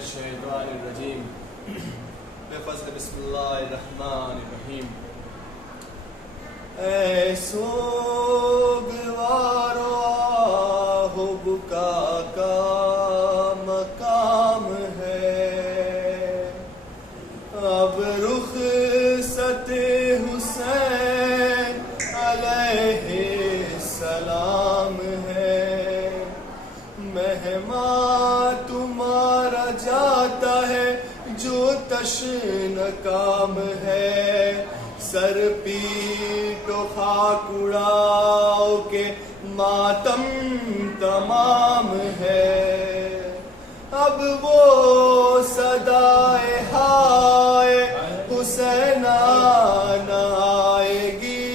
الشیطان الرجیم بفضل بسم اللہ الرحمن الرحیم۔ اے سوگوارو آہو بکا کا مقام ہے، اب رخصت حسین علیہ السلام ہے، مہمان تمہارا جاتا ہے جو تشن کام ہے، سر پیٹو خاک اڑاؤ کے ماتم تمام ہے، اب وہ صدائے ہائے حسین نہ آئے گی،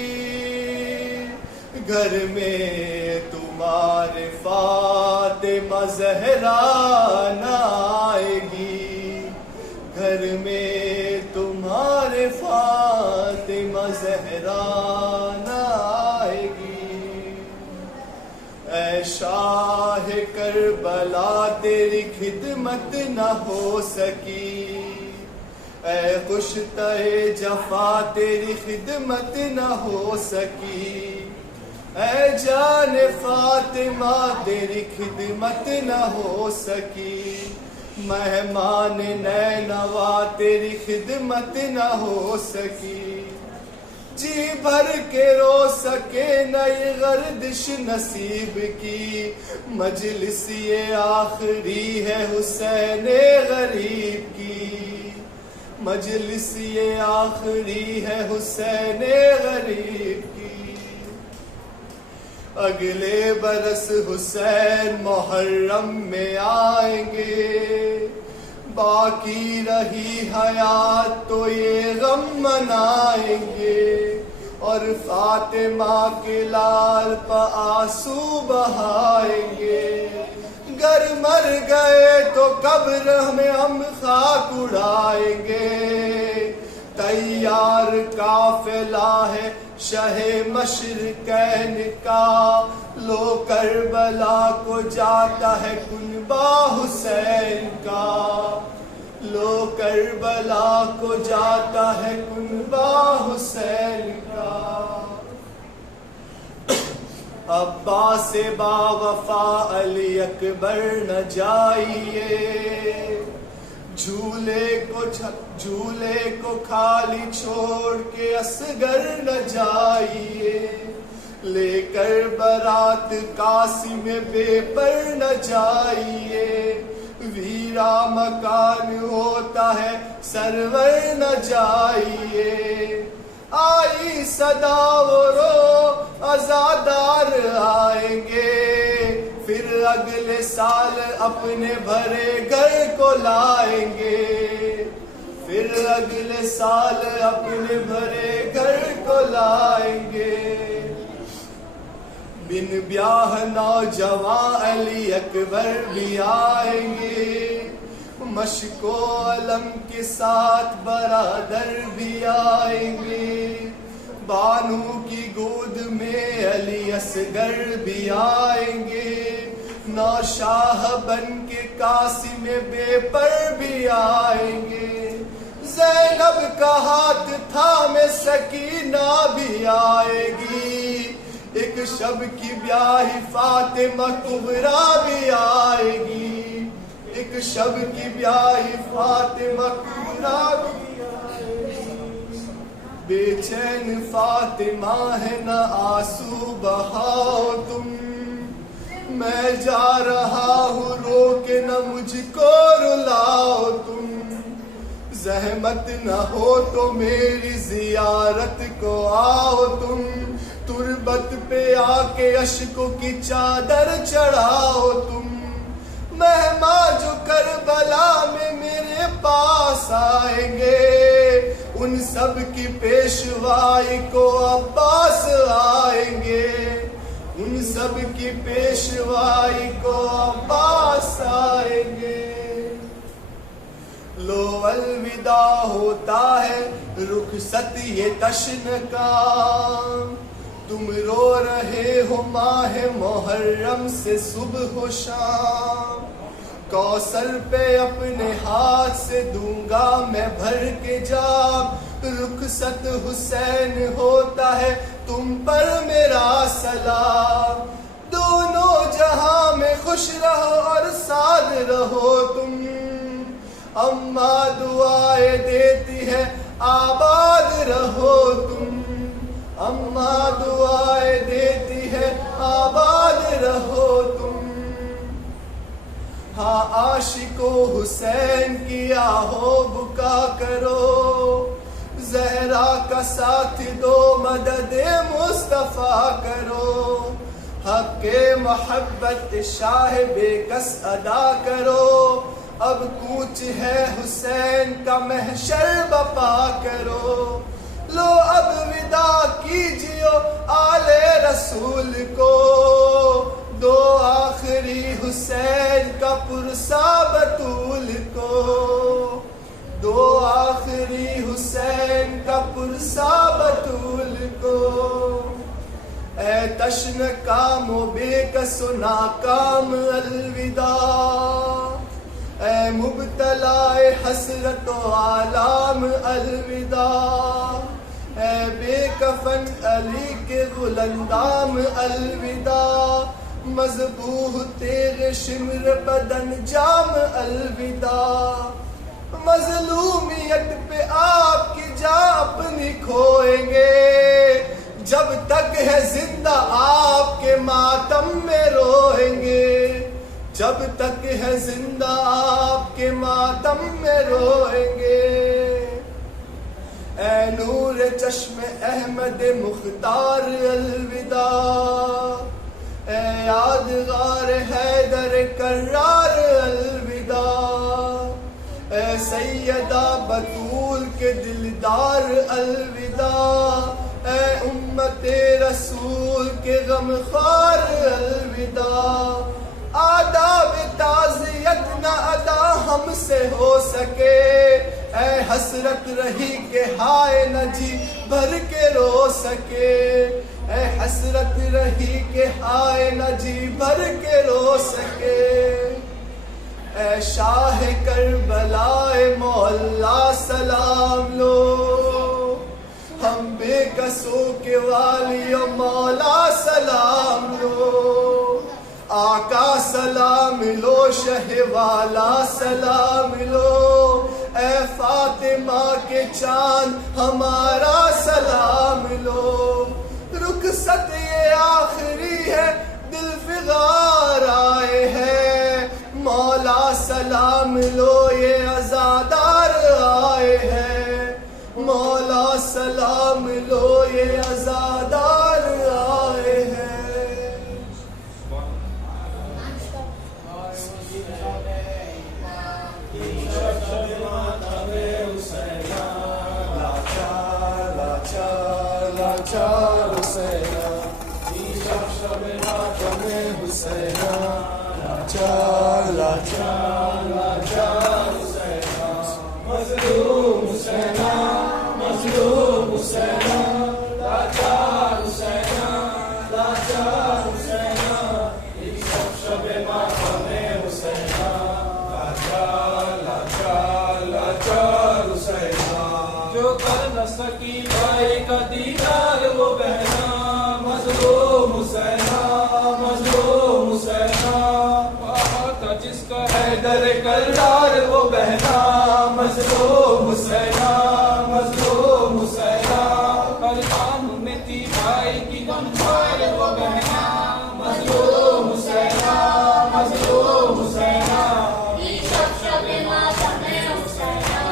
گھر میں تمہارے فاطمہ زہرا نہ آئے گی، گھر میں تمہارے فاطمہ زہرا نہ آئے گی، اے شاہ کربلا تیری خدمت نہ ہو سکی، اے کشتہ جفا تیری خدمت نہ ہو سکی، اے جان فاطمہ تیری خدمت نہ ہو سکی، مہمان نینوا تیری خدمت نہ ہو سکی، جی بھر کے رو سکے نئی گردش نصیب کی، مجلس یہ آخری ہے حسین غریب کی، مجلس یہ آخری ہے حسین غریب کی، اگلے برس حسین محرم میں آئیں گے، باقی رہی حیات تو یہ غم منائیں گے، اور فاطمہ کے لال پہ آنسو بہائیں گے، گر مر گئے تو قبر میں ہم خاک اڑائیں گے، تیار قافلہ ہے شہ مشرقین کا، لو کربلا کو جاتا ہے کنبہ حسین کا، لو کربلا کو جاتا ہے کنبہ حسین کا، عباس با وفا علی اکبر نہ جائیے، جھولے کو خالی چھوڑ کے اصغر نہ جائیے، لے کر برات قاسم بے پر نہ جائیے، ویرا مکان ہوتا ہے سرور نہ جائیے، آئی صدا و رو عزادار آئیں گے، پھر اگلے سال اپنے بھرے گھر کو لائیں گے، پھر اگلے سال اپنے بھرے گھر کو لائیں گے، بن بیاہ نوجوان علی اکبر بھی آئیں گے، مشک و علم کے ساتھ برادر بھی آئیں گے، بانو کی گود میں علی اصغر بھی آئیں گے، نوشاہ بن کے قاسم بے پر بھی آئیں گے، زینب کا ہاتھ تھامے سکینہ بھی آئے گی، ایک شب کی بیاہی فاطمہ کبریٰ بھی آئے گی، ایک شب کی بیاہی فاطمہ کبریٰ بھی آئے گی، بے چین فاطمہ ہے نہ آنسو بہاؤ تم، میں جا رہا ہوں رو کے نہ مجھ کو رلاؤ تم، زحمت نہ ہو تو میری زیارت کو آؤ تم، تربت پہ آ کے اشکوں کی چادر چڑھاؤ تم، مہمان جو کربلا میں میرے پاس آئیں گے، ان سب کی پیشوائی کو عباس آئیں گے، ان سب کی پیشوائی کو عباس آئیں گے، لو الوداع ہوتا ہے رخصت یہ تشن کا، تم رو رہے ہو ماہ محرم سے صبح و شام، کوثر پہ اپنے ہاتھ سے دوں گا میں بھر کے جام، رخصت حسین ہوتا ہے تم پر میرا سلام، دونوں جہاں میں خوش رہو اور سعد رہو تم، اماں دعائیں دیتی ہے آباد رہو تم، اماں دعائیں دیتی ہے آباد رہو تم، ہاں عاشقو حسین کی آہو بکا کرو، زہرا کا ساتھ دو مدد مصطفیٰ کرو، حق محبت شاہ بے کس ادا کرو، اب کوچ ہے حسین کا محشر بپا کرو، لو اب وداع کیجیو آل رسول کو، دو آخری حسین کا پرسا بطول کو، دو آخری حسین کا پرسا بطول کو، اے تشن کام و بے کس و ناکام الوداع، اے مبتلا حسرت و آلام الوداع، اے بے کفن علی کے گلندام الوداع، مذبوح تیغ شمر بدن جام الوداع، مظلومیت پہ آپ کی جا اپنی کھوئیں گے، جب تک ہے زندہ آپ کے ماتم میں روئیں گے، جب تک ہے زندہ آپ کے ماتم میں روئیں گے، اے نور چشم احمد مختار الوداع، اے یادگار حیدر کرار الوداع، اے سیدہ بطول کے دلدار الوداع، اے امت رسول کے غمخوار الوداع، آداب تعزیت نہ ادا ہم سے ہو سکے، اے حسرت رہی کہ ہائے نہ جی بھر کے رو سکے، اے حسرت رہی کہ ہائے نہ جی بھر کے رو سکے، اے شاہ کربلا مولا سلام لو، ہم بے کسوں کے والی و مولا سلام لو، آقا سلام لو، شہ والا سلام لو، اے فاطمہ کے چاند ہمارا سلام لو، رخصت یہ آخری ہے دل فغار آئے ہیں، مولا سلام لو یہ عزادار آئے ہیں، مولا سلام لو یہ عزادار آئے ہیں۔ لاچار حسینہ، شب ماتم حسینہ، لاچار لاچار لاچار حسینہ، مظلوم حسینہ، مظلوم حسینہ، لاچار حسینہ، لاچار حسینہ، شب ماتم حسینہ، لاچار لاچار لاچار حسینہ، جو کر نہ سکی بھائی کا دیدار وہ بہنا، مظلوم حسینہ، مظلوم حسینہ، وہاں تھا جس کا حیدر کرار وہ بہنا، مظلوم حسینہ، مظلوم حسینہ، ہر کام میں تھی بھائی کی غمخوار وہ بہنا، مظلوم حسینہ، مظلوم حسینہ، شب ماتم حسینہ،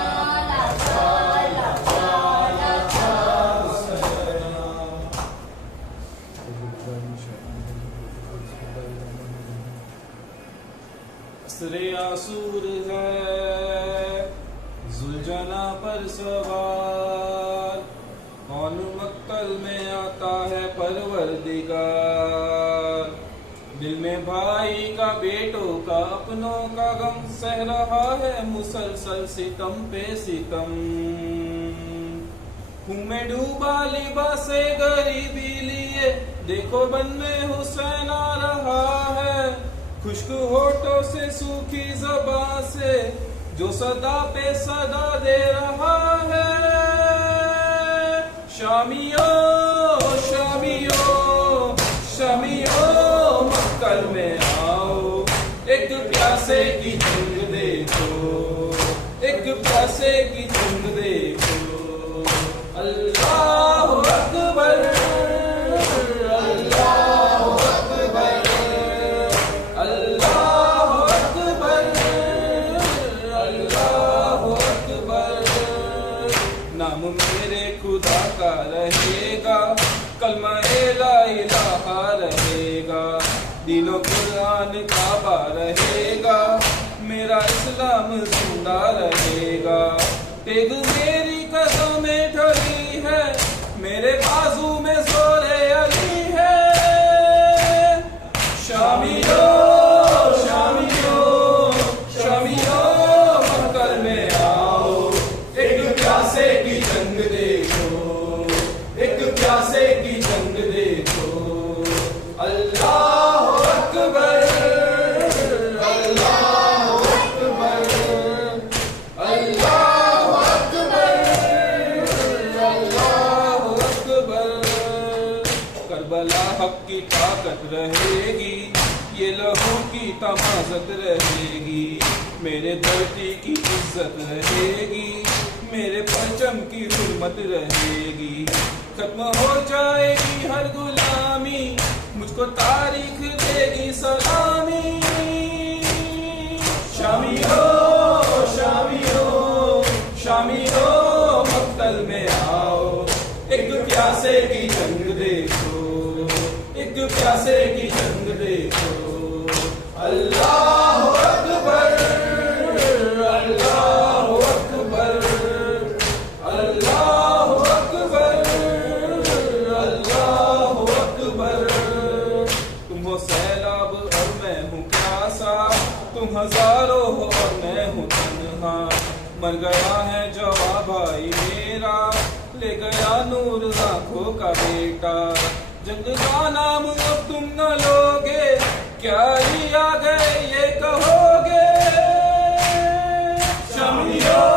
لاچار لاچار لاچار حسینہ۔ عصر آسور ہے زلجنا پر سوار، کون مقتل میں آتا ہے پروردگار، دل میں بھائی کا بیٹوں کا اپنوں کا غم سہ رہا ہے مسلسل ستم پہ ستم، خون میں ڈوبا لباس غریبی لیے دیکھو بن میں حسین آ رہا ہے، خشک ہونٹوں سے سوکھی زبان سے جو صدا پہ صدا دے رہا ہے، شامیوں شامیوں شامیوں مکر میں آؤ، ایک پیاسے کی جنگ دیکھو، ایک پیاسے کی جنگ دیکھو، اللہ اکبر اللہ اکبر اللہ اکبر اللہ اکبر، نام میرے خدا کا رہے گا، کلمہ لا الہ رہے گا، دین و قرآن کعبہ رہے گا، میرا اسلام زندہ رہے گا، تیغ میری قدموں میں ڈھلی ہے، میرے بازو میں زور علی ہے، شامیوں شامیوں شامیوں مکر میں آؤ، ایک پیاسے کی جنگ دیکھو، ایک پیاسے کی جنگ دیکھو، اللہ اکبر اللہ اکبر اللہ اکبر اللہ اکبر، کربلا حق کی طاقت رہے گی، یہ لہو کی تمازت رہے گی، میرے دھرتی کی عزت رہے گی، میرے پرچم کی حرمت رہے گی، ختم ہو جائے گی ہر غلامی، مجھ کو تاریخ دے گی سلامی، شامیوں شامیوں شامیوں مقتل میں آؤ، ایک پیاسے کی جنگ دیکھو، ایک پیاسے کی جنگ دیکھو، اللہ اکبر اللہ اکبر اللہ اکبر اللہ اکبر، تم ہو سیلاب اور میں ہوں پیاسا، تم ہزاروں ہو اور میں ہوں تنہا، مر گیا ہے جواب بھائی میرا، لے گیا نور آنکھوں کا بیٹا، جنگ کا نام اب تم نہ لوگے، کیا ہی آ گئے یہ کہو گے، شامیوں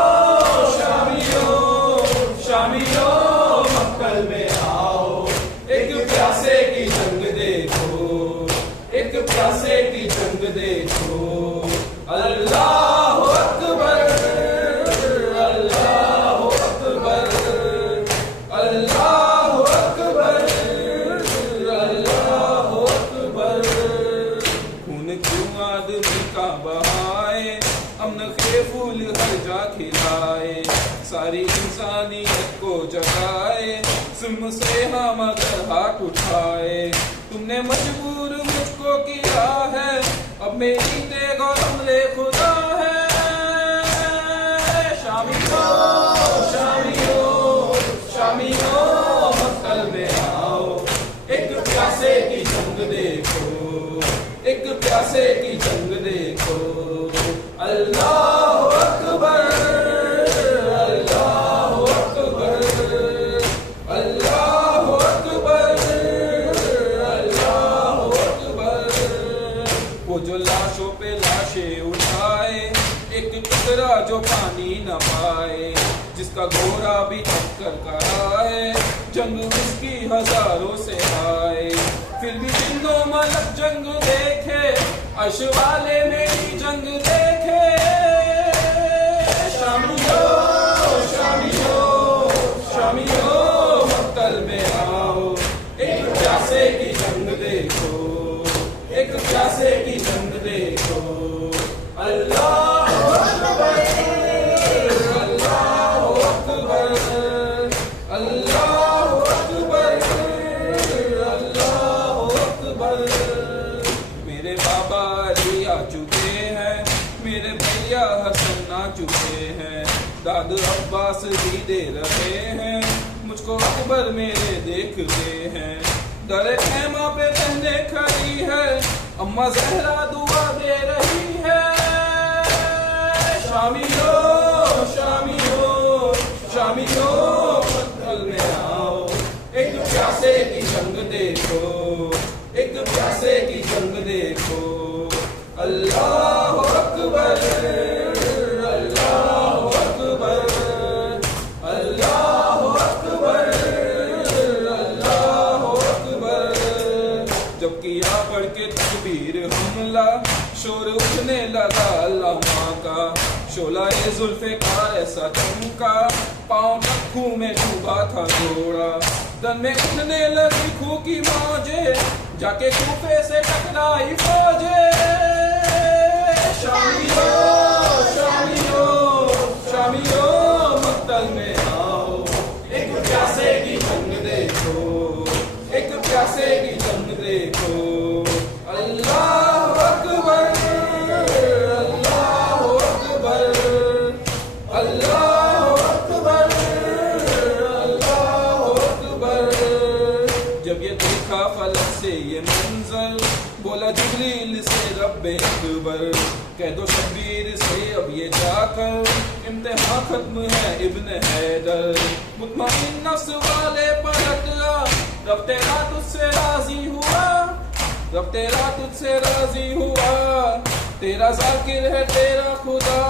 شامیوں شامیوں مکر میں آؤ، ایک پیاسے کی جنگ دیکھو، ایک پیاسے کی جنگ دیکھو، اللہ اکبر اللہ اکبر اللہ اکبر اللہ اکبر، خون کیوں آدمی کا بہائے، امن کے پھول ہر جا کھلائے، ساری انسانیت کو جگائے، ظلم سے ہم اگر ہاتھ اٹھائے، تم نے مجبور مجھ کو کیا ہے، اب میری تیغ اور حملے خدا ہے، شامیوں شامیوں شامیوں مکر میں آؤ، ایک پیاسے کی جنگ دیکھو، ایک پیاسے کی جنگ دیکھو، اللہ اکبر اللہ اکبر اللہ اکبر اللہ اکبر، وہ جو لاشوں پہ لاشیں اٹھائے، ایک ٹکڑا جو پانی نہ پائے، جس کا گھوڑا بھی ٹکر کر آئے، جنگ اس کی ہزاروں سے آئے، پھر بھی جنوں ملک جنگ دیکھے، عرش والے میری جنگ دیکھے، شامیوں شامیوں شامیوں مقتل میں آؤ، ایک پیاسے کی جنگ دیکھو، ایک پیاسے کی جنگ دیکھو، اللہ اکبر اللہ اکبر اللہ اکبر اللہ اکبر، میرے بابا علی آ چکے ہیں، میرے بھیا حسن آ چکے ہیں، داد عباس بھی دے رہے ہیں، مجھ کو اکبر میرے دیکھتے ہیں، در خیمہ پہ بہنیں کھڑی ہے، اماں زہرا دعا دے رہی ہے، شامیوں شامیوں شامیوں مقتل میں آؤ، ایک پیاسے کی جنگ دیکھو، ایک پیاسے کی جنگ دیکھو، اللہ اکبر اللہ اکبر اللہ اکبر اللہ اکبر. جب کیا پڑھ کے تکبیر حملہ شور اٹھنے لگا علامہ کا. شعلہ ذوالفقار ایسا چمکا پاؤں تک خوں میں ڈوبا تھا گھوڑا. دن میں اٹھنے لگی خوں کی موجیں جا کے کوفے سے ٹکرائی فوجیں. شامیوں شامیوں شامیوں مقتل میں آؤ ایک پیاسے کی جنگ دیکھو ایک پیاسے کی جنگ دیکھو. اللہ اکبر اللہ اکبر اللہ اکبر اللہ اکبر. جب یہ دیکھا فلک سے یہ منظر بولا جبریل سے رب اکبر. کہہ دو شبیر سے اب یہ جا کر امتحان ختم ہے ابن حیدر. مطمئن نفس والے پلٹ آ رب تیرا تجھ سے راضی ہوا رب تیرا تجھ سے راضی ہوا. تیرا ذاکر ہے تیرا خدا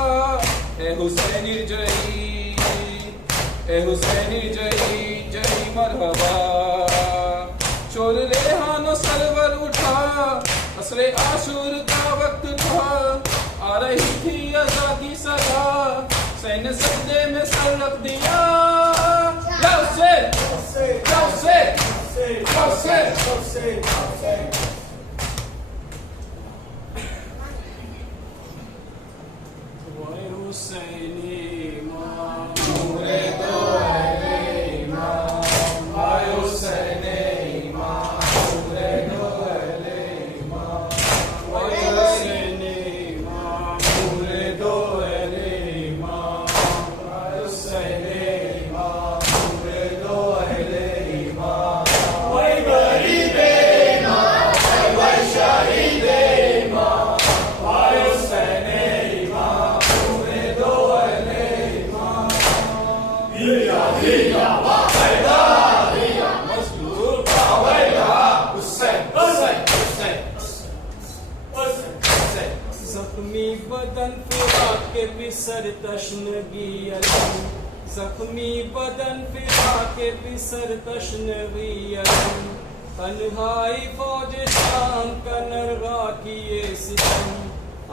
اے حسینی جئی اے حسینی جئی جئی مرحبا. شور ریحان و سرور اٹھا عصر عاشور کا وقت تھا. آ رہی تھی عزا کی صدا حسین سجدے میں سر رکھ دیا. یا حسین یا حسین یا حسین. حسینی امام نورے دو اہل ایمان آئے حسینی امام نورے دو اہل ایمان آئے حسینی امام نورے دو اہل ایمان آئے حسینی امام نورے دو اہل ایمان. وہی غریب ایمان وہی شہید ایمان آئے حسینی زخمی بدن فراق کے بسر تشنگی علم. زخمی بدن فراق کے بسر تشنگی علم. تنہائی فوج شام کا نرغا کیے ستم.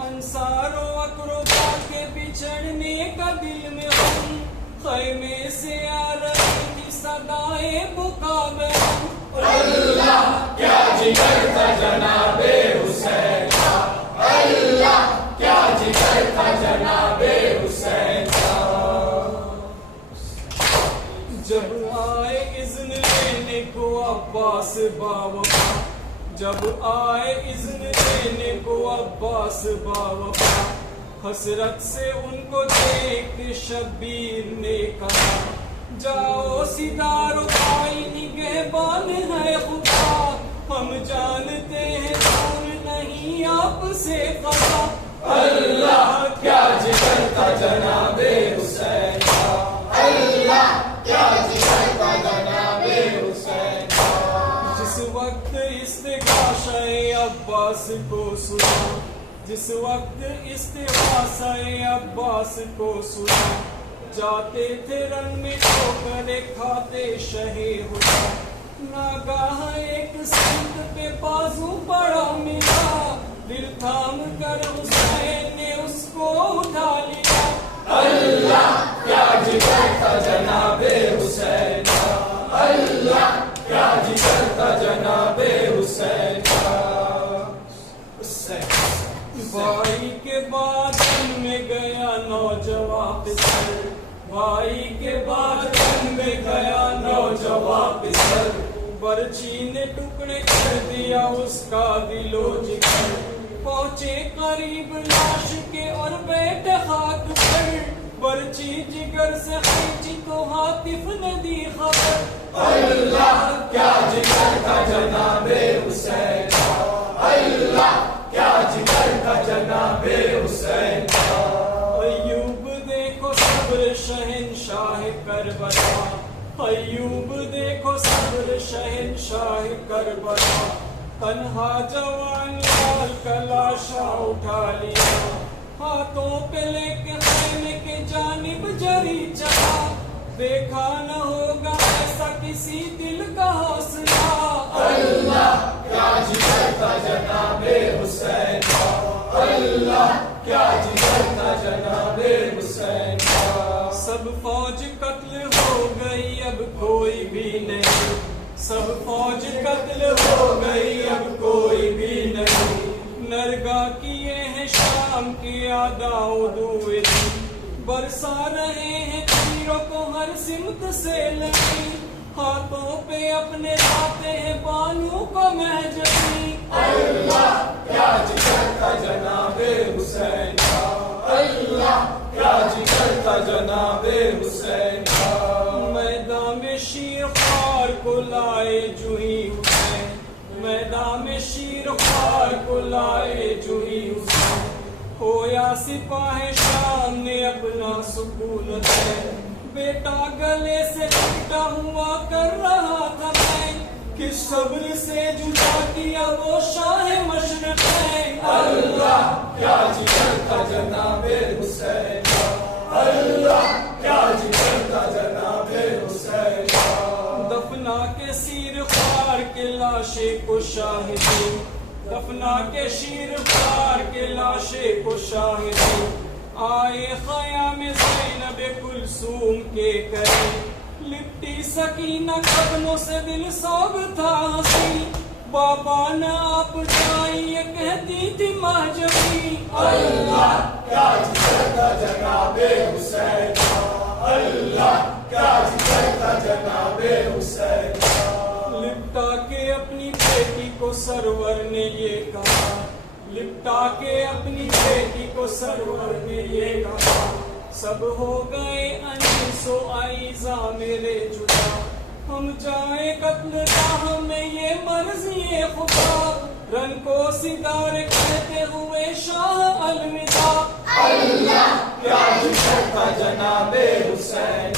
انصار و اقربا کے بچھڑنے کا دل میں غم. خیمے سے آ رہی تھی صدائیں بکا میں. اللہ کیا جگر تھا جناب حسین کا. اللہ کیا جگر تھا جناب حسین کا. جب آئے اذن لینے کو عباس باوفا. جب آئے اذن لینے کو عباس باوفا. حسرت سے ان کو دیکھ شبیر نے کہا جاؤ سدار بھائی نگہبان ہے خدا. ہم جانتے ہیں دور نہیں آپ سے قضا. اللہ کیا جگر تھا جناب حسین کا. اللہ کیا جگر تھا جناب حسین کا. جس وقت استغاثہ عباس کو سنا جس وقت استغاثہ عباس کو سنا. جاتے تھے رن میں ٹھوکریں کھاتے شہ ہدا. ناگاہ ایک سمت پہ بازو بڑا ملا. دل تھام کر حسین نے اس کو اٹھا لیا. اللہ کیا جگر تھا جناب حسین کا. اللہ کیا جگر تھا جناب حسین کا. بھائی کے بعد میں گیا نوجوان پسر. بھائی کے بعد میں گیا نوجوان پسر. برچی نے ٹکڑے کر دیا اس کا دل و جگر. پہنچے قریب لاش کے اور بیٹھے خاک پر. برچی جگر سے کھینچی تو حاطف نے دی خبر. اللہ کیا جگر تھا جناب حسین کا. اللہ کیا جگر تھا جناب حسین کا. ایوب دیکھو صبر شہنشاہ کربلا. ایوب دیکھو صبر شہنشاہ کربلا. تنہا جوان لال کا لاشا اٹھا لیا، ہاتھوں پہ لے کے خیمے کے جانب جری چلا، دیکھا نہ ہوگا ایسا کسی دل کا حوصلہ۔ اللہ کیا جگر تھا جناب حسین کا، اللہ کیا جگر تھا جناب حسین کا۔ سب فوج قتل ہو گئی اب کوئی بھی نہیں، سب فوج قتل ہو گئی اب کوئی بھی نہیں، نرگا کیے ہیں شام کی آداؤ دوئے، برسا رہے ہیں تیروں کو ہر سمت سے لگی، ہاتھوں پہ اپنے لاتے ہیں بانو کو مہجبی۔ اللہ کیا جگر تھا جناب حسین کا، اللہ کیا جگر تھا جناب حسین کا۔ میدان میں شیر خوار کو لائے جوہی حسین، میدان میں شیر خوار کو لائے جوہی حسین، ہویا سپاہ شام نے اپنا سکون دے، بیٹا گلے سے ٹوٹا ہوا کر رہا تھا میں، کس صبر سے جدا کیا وہ شاہ مشرق ہے۔ اللہ کیا جگر تھا جناب حسین کا، اللہ کیا جگر تھا جناب حسین کا۔ دفنا کے سیر خوار کے لاشے کو شاہدی، دفنا کے شیر خوار کے لاشے کو شاہدی، آئے خیام زینب کلثوم کے کرے، لپٹی سکینہ قدموں سے دل سوگ تھا ہنسی، بابا نہ آپ جائیے کہتی تھی مہجبی۔ اللہ کیا جگر تھا جناب حسین کا، اللہ کیا جگر تھا جناب حسین کا۔ لپٹا کے اپنی بیٹی کو سرور نے یہ کہا، لپٹا کے اپنی بیٹی کو سرور نے یہ کہا، سب ہو گئے انیس و عیزا میرے جدا، ہم جائیں قتل گاہ میں یہ مرضی خدا، رن کو سدار کہتے ہوئے شاہ الوداع۔ اللہ کیا جگر تھا جناب حسین